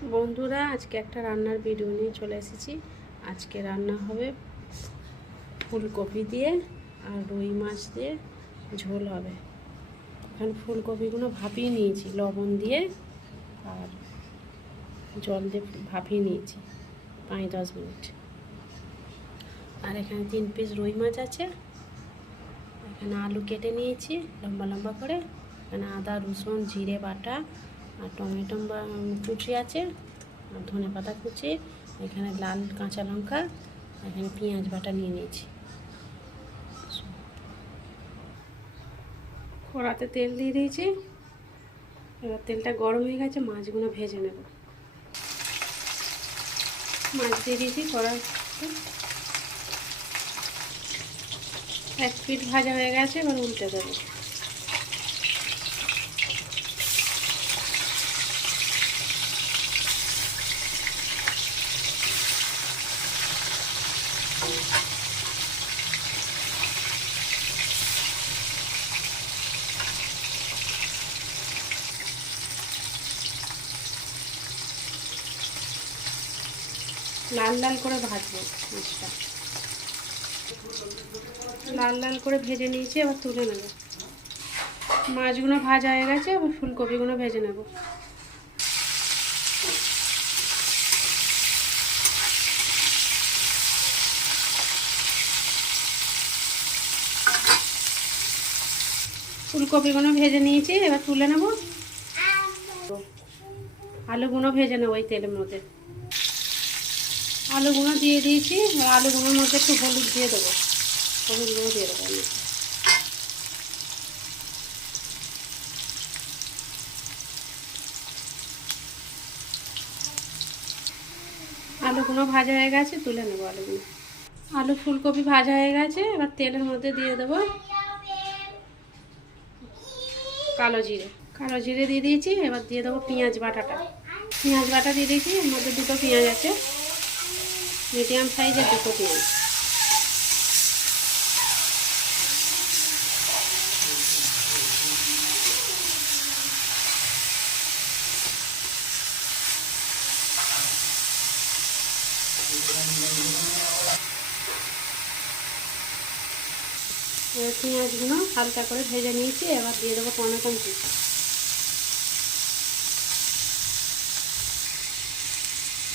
বন্ধুরা, আজকে একটা রান্নার ভিডিও নিয়ে চলে এসেছি। আজকে রান্না হবে ফুলকপি দিয়ে আর রুই মাছ দিয়ে ঝোল হবে। এখন ফুলকপিগুলো ভাপিয়ে নিয়েছি লবণ দিয়ে আর জল দিয়ে ভাপিয়ে নিয়েছি 5-10 মিনিট। আর এখানে 3 পিস রুই মাছ আছে। এখানে আলু কেটে নিয়েছি লম্বা লম্বা করে। এখানে আদা রসুন জিরে বাটা আর টমেটো কুচি আছে আর ধনেপাতা কুচি। এখানে লাল কাঁচা লঙ্কা, এখানে পেঁয়াজ বাটা নিয়ে নিয়েছি। কড়াতে তেল দিয়ে দিয়েছি। এবার তেলটা গরম হয়ে গেছে, মাছগুলো ভেজে নেব। মাছ দিয়ে দিয়েছি কড়াতে। 1 পিঠ ভাজা হয়ে গেছে, এবার উল্টে দেবো। লাল লাল করে ভাজবো মাছটা। লাল লাল করে ভেজে নিয়েছি, এবার তুলে নেব। মাছগুলো ভাজা হয়ে গেছে, এবার ফুলকপিগুলো ভেজে নেব। ফুলকপিগুলো ভেজে নিয়েছি, এবার তুলে নেব। আলুগুলো ভেজে নেব ওই তেলের মধ্যে। আলুগুলো দিয়ে দিয়েছি, আলুগুলোর মধ্যে একটু হলুদ দিয়ে দেবো। হলুদগুলো দিয়ে দেবো আমি। আলুগুলো ভাজা হয়ে গেছে, তুলে নেবো আলুগুলো। আলু ফুলকপি ভাজা হয়ে গেছে, এবার তেলের মধ্যে দিয়ে দেবো কালো জিরে দিয়ে দিয়েছি। এবার দিয়ে দেবো পেঁয়াজ বাটাটা। পেঁয়াজ বাটা দিয়ে দিয়েছি, এর মধ্যে 2টো পেঁয়াজ আছে, মিডিয়াম সাইজের 2টো পেঁয়াজ। এবার পেঁয়াজগুলো হালকা করে ভেজে নিয়েছি, এবার দিয়ে দেবো টমেটো কুচি।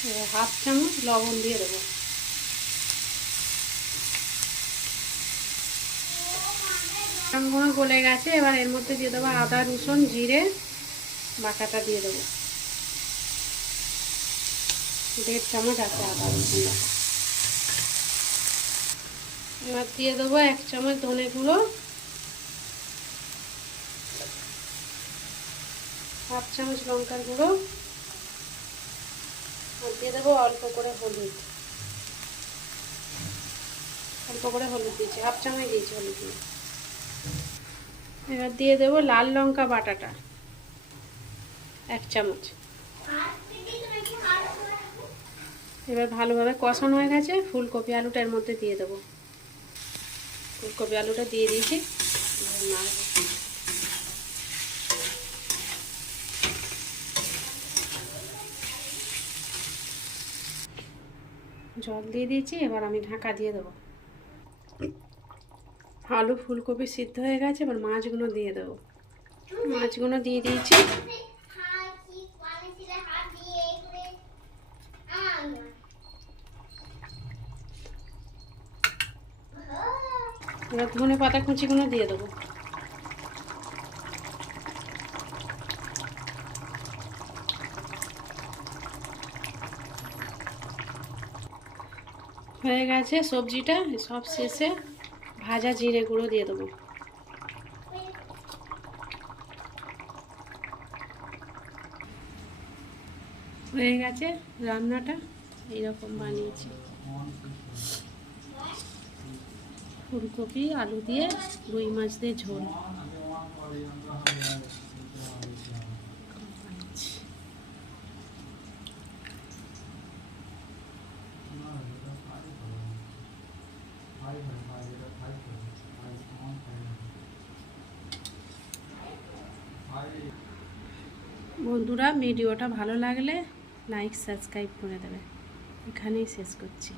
1/2 চামচ লবণ দিয়ে দেবো। লবণগুলো গলে গেছে, এবার এর মধ্যে দিয়ে দেবো আদা রসুন জিরে বাটাটা দিয়ে দেবো। 1.5 চামচ আছে আদা রসুন বাটা। এবার দিয়ে দেবো 1 চামচ ধনে গুঁড়ো, 1/2 চামচ লঙ্কার গুঁড়ো, আর দিয়ে দেবো অল্প করে হলুদ। দিয়েছি, 1/2 চামচ দিয়েছি হলুদ। এবার দিয়ে দেবো লাল লঙ্কা বাটাটা 1 চামচ। এবার ভালোভাবে কষানো হয়ে গেছে, ফুলকপি আলুটা এর মধ্যে দিয়ে দেবো। ফুলকপি আলুটা দিয়ে দিয়েছি। জল দিয়ে দিয়েছি, এবার আমি ঢাকা দিয়ে দেবো। আলু ফুলকপি সিদ্ধ হয়ে গেছে, এবার মাছগুলো দিয়ে দেবো। মাছগুলো দিয়ে দিয়েছি। এবার ধনে পাতা কুচিগুলো দিয়ে দেবো। হয়ে গেছে সবজিটা। সব শেষে ভাজা জিরে গুঁড়ো দিয়ে দেবো। হয়ে গেছে রান্নাটা, এইরকম বানিয়েছি। ফুলকপি আলু দিয়ে রুই মাছ দিয়ে ঝোল। বন্ধুরা, ভিডিওটা ভালো লাগলে লাইক সাবস্ক্রাইব করে দেবে। এখানেই শেষ করছি।